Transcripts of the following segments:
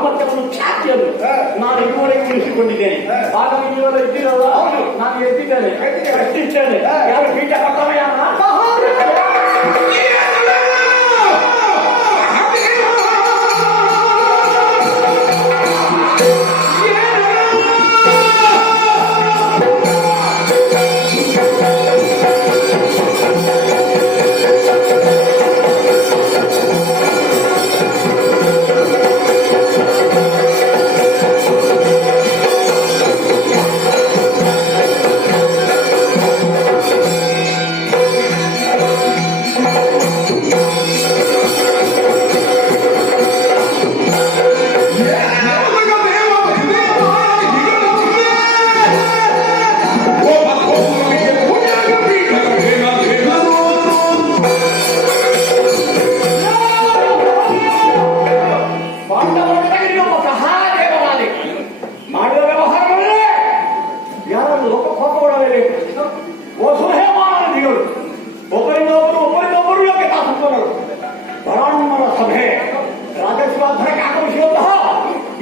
ಸಾಮರ್ಥ್ಯವನ್ನು ಖ್ಯಾತಿಯನ್ನು ನಾನು ಇದುವರೆಗೆ ಉಳಿಸಿಕೊಂಡಿದ್ದೇನೆ. ಆಗ ನೀವೆಲ್ಲ ಇದ್ದೀರಲ್ಲ, ನಾನು ಎದ್ದಿದ್ದೇನೆ, ಪ್ರಶ್ನಿಸ್ತೇನೆ. ಯಾರು ಪೀಠ ಪಕ್ಕವಯ್ಯ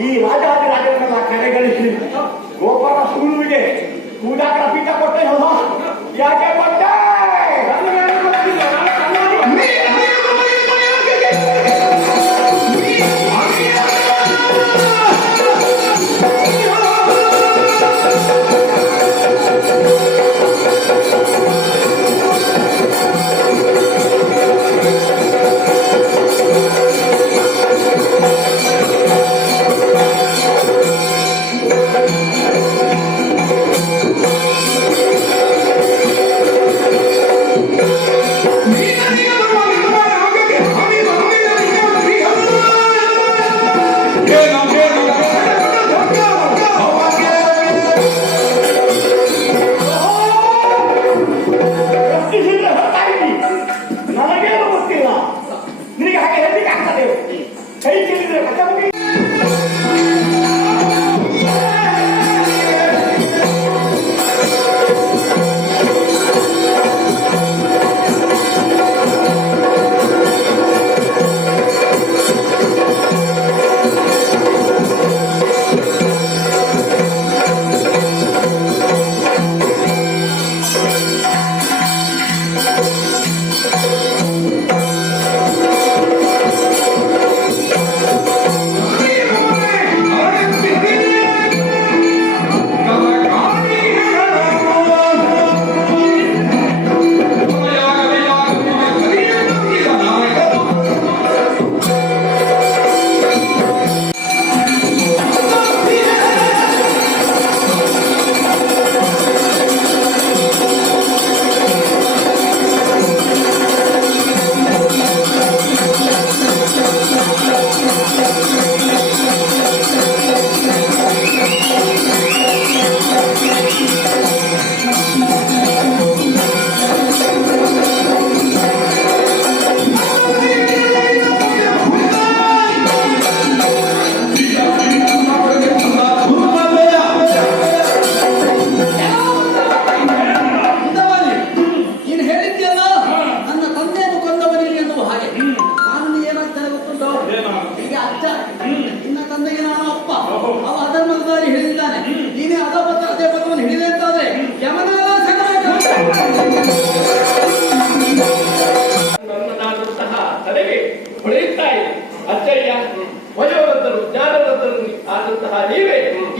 ಈ ರಾಜಾದಿರಾಜರನ್ನೆಲ್ಲ ಕಡೆಗಳಿಸಿ ಗೋಪಾಲ ಸುರುವಿಗೆ ಪೂಜಾಕರ ಪೀಠ ಕೊಟ್ಟೆ ಅಲ್ವಾ? ಯಾಕೆ ಕೊಟ್ಟೆ?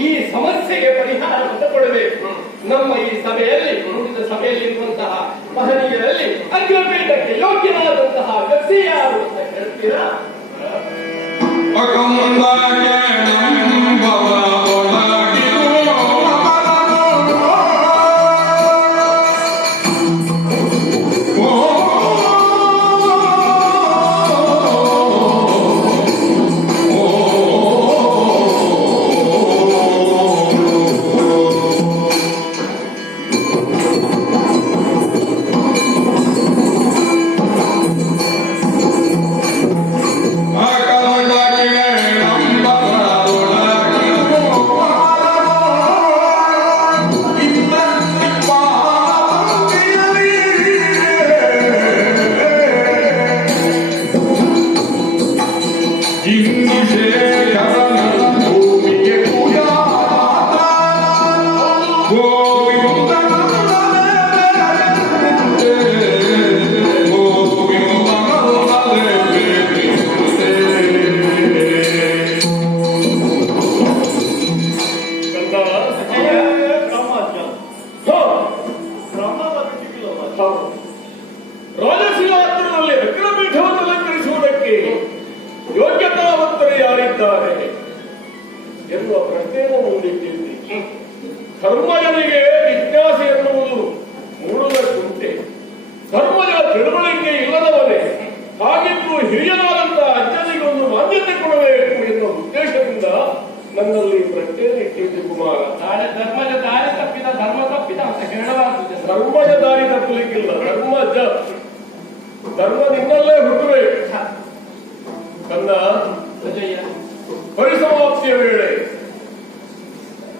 ಈ ಸಮಸ್ಯೆಗೆ ಪರಿಹಾರ ಕೊಡಬೇಕು. ನಮ್ಮ ಈ ಸಭೆಯಲ್ಲಿ ನುಡಿದ ಸಭೆಯಲ್ಲಿರುವಂತಹ ಮಹನೀಯರಲ್ಲಿ ಅಗ್ರಪೀಠಕ್ಕೆ ಯೋಗ್ಯನಾದಂತಹ ವ್ಯಕ್ತಿ ಯಾರು ಅಂತ ಹೇಳ್ತೀರಾ? ರಾಜಸಿಂಹಾಸನದಲ್ಲಿ ಅಗ್ರಪೀಠವನ್ನು ಅಲಂಕರಿಸುವುದಕ್ಕೆ ಯೋಗ್ಯತಾವಂತರು ಯಾರಿದ್ದಾರೆ ಎನ್ನುವ ಪ್ರಶ್ನೆಯನ್ನು ಮುಂದಿಟ್ಟಿದ್ದೆ. ಧರ್ಮಜನಿಗೆ ಜಿಜ್ಞಾಸೆ ಎನ್ನುವುದು ಮೂಡುವುದಕ್ಕುಂಟೆ. ಧರ್ಮಜ ತಿಳುವಳಿಕೆ ಇಲ್ಲದವನೇ, ಹಾಗಿದ್ದು ಹಿರಿಯನಾದಂತಹ ಅಜ್ಜನಿಗೊಂದು ಮಾನ್ಯತೆ ಕೊಡಬೇಕು ಎನ್ನುವ ಉದ್ದೇಶದಿಂದ ನನ್ನಲ್ಲಿ ಪ್ರಶ್ನೆ ಇಟ್ಟಿದ್ದೆ ಕುಮಾರ. ಧರ್ಮದ ದಾರಿ ತಪ್ಪಿದ ಧರ್ಮ ತಪ್ಪಿದ ಅಂತ ಹೇಳಬಾರದು. ಧರ್ಮದ ದಾರಿ ತಪ್ಪಲಿಕ್ಕಿಲ್ಲ. ಧರ್ಮ ನಿನ್ನಲ್ಲೇ ಹುಟ್ಟಬೇಕು. ನನ್ನ ಪರಿಸಮಾಪ್ತಿಯ ವೇಳೆ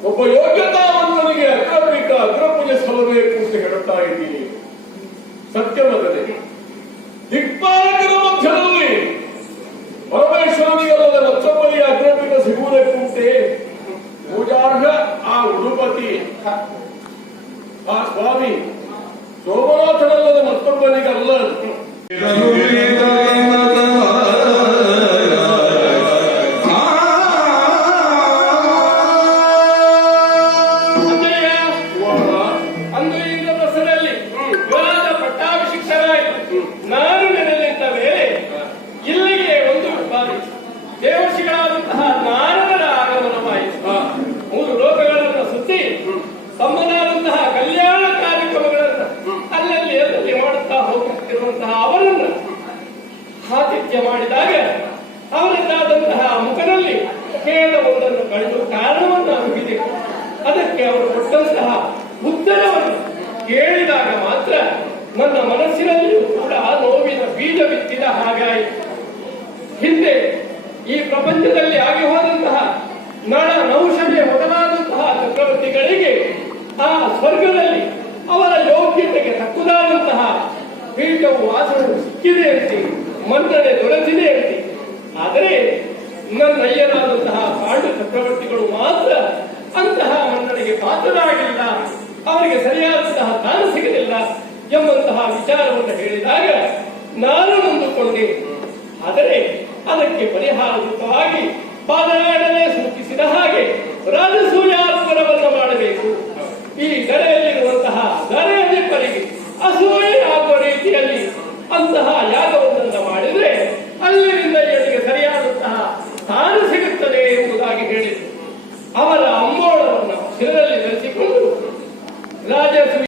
ಒಬ್ಬ ಯೋಗ್ಯತಾವಂತನಿಗೆ ಅಗ್ರಪೂಜೆ ಸಲ್ಲಬೇಕು ಅಂತ ಹೇಳುತ್ತಾ ಇದ್ದೀನಿ. ಸತ್ಯವಾಗದೆ ದಿಕ್ಪಾಲಕರ ಮಧ್ಯದಲ್ಲಿ ಪರಮೇಶ್ವರನಿಗಲ್ಲದ ಮತ್ತೊಬ್ಬರಿಗೆ ಅಗ್ರಪೀಠ ಸಿಗುವುದಕ್ಕುಂಟೆ. ಪೂಜಾರ್ಹ ಆ ಉಡುಪತಿ ಆ ಸ್ವಾಮಿ ಸೋಮನಾಥನಲ್ಲದ ಮತ್ತೊಬ್ಬನಿಗಲ್ಲ. ನಾನು ನೆನೆದಂತ ಮೇಲೆ ಇಲ್ಲಿಗೆ ಒಂದು ಬಾರಿ ದೇವರ್ಷಿಗಳಾದಂತಹ ನಾರದರ ಆಗಮನವಾಯಿತು. 3 ಲೋಕಗಳನ್ನು ಸುತ್ತಿ ತಮ್ಮನಾದಂತಹ ಕಲ್ಯಾಣ ಕಾರ್ಯಕ್ರಮಗಳನ್ನು ಅಲ್ಲಲ್ಲಿ ಮಾಡುತ್ತಾ ಹೋಗುತ್ತಿರುವಂತಹ ಅವರನ್ನು ಆತಿಥ್ಯ ಮಾಡಿದಾಗ ಅವರದ್ದಾದಂತಹ ಮುಖದಲ್ಲಿ ಖೇದವೊಂದನ್ನು ಕಂಡು ಕಾರಣವನ್ನು ಅರಿವಿದೆ. ಅದಕ್ಕೆ ಅವರು ಕೊಟ್ಟಂತಹ ಉತ್ತರವನ್ನು ಕೇಳಿದಾಗ ಮಾತ್ರ ನನ್ನ ಮನಸ್ಸಿನಲ್ಲಿಯೂ ಕೂಡ ನೋವಿನ ಬೀಜ ಬಿತ್ತಿದ ಹಾಗಾಯಿತು. ಹಿಂದೆ ಈ ಪ್ರಪಂಚದಲ್ಲಿ ಆಗಿ ಹೋದಂತಹ ನಳ ನೌಷಧೆ ಮೊದಲಾದಂತಹ ಚಕ್ರವರ್ತಿಗಳಿಗೆ ಆ ಸ್ವರ್ಗದಲ್ಲಿ ಅವರ ಯೋಗ್ಯತೆಗೆ ತಕ್ಕುದಾದಂತಹ ಪೀಠವು ವಾಸನೆ ಸಿಕ್ಕಿದೆ ಅಂತೆ, ಮನ್ನಣೆ ದೊರೆತಿದೆ ಅಂತೆ. ಆದರೆ ನನ್ನ ಅಯ್ಯನಾದಂತಹ ಪಾಂಡು ಚಕ್ರವರ್ತಿಗಳು ಮಾತ್ರ ಅಂತಹ ಮನ್ನಣೆಗೆ ಪಾತ್ರರಾಗಿಲ್ಲ, ಅವರಿಗೆ ಸರಿಯಾದಂತಹ ಸ್ಥಾನ ಸಿಗಲಿಲ್ಲ ಎಂಬಂತಹ ವಿಚಾರವನ್ನು ಹೇಳಿದಾಗ ನಾನು ನೊಂದುಕೊಂಡೆ. ಆದರೆ ಅದಕ್ಕೆ ಪರಿಹಾರಯುತವಾಗಿ ಪಾದರಾಡನೆ ಸೂಚಿಸಿದ ಹಾಗೆ ರಾಜಸೂಯಾರ್ಪಣವನ್ನು ಮಾಡಬೇಕು. ಈ ಗರೆಯಲ್ಲಿರುವಂತಹ ಗರೆಯದಿಬ್ಬರಿಗೆ ಅಸೂಯೆ ಆಗುವ ರೀತಿಯಲ್ಲಿ ಅಂತಹ ಯಾಗವೊಂದನ್ನು ಮಾಡಿದರೆ ಅಲ್ಲಿಂದ ಇವರಿಗೆ ಸರಿಯಾದಂತಹ ಸ್ಥಾನ ಸಿಗುತ್ತದೆ ಎಂಬುದಾಗಿ ಹೇಳಿದರು. ಅವರ ಅಂಬೋಳವನ್ನು ಶಿರದಲ್ಲಿ ಧರಿಸಿಕೊಂಡು ರಾಜಸೂಯ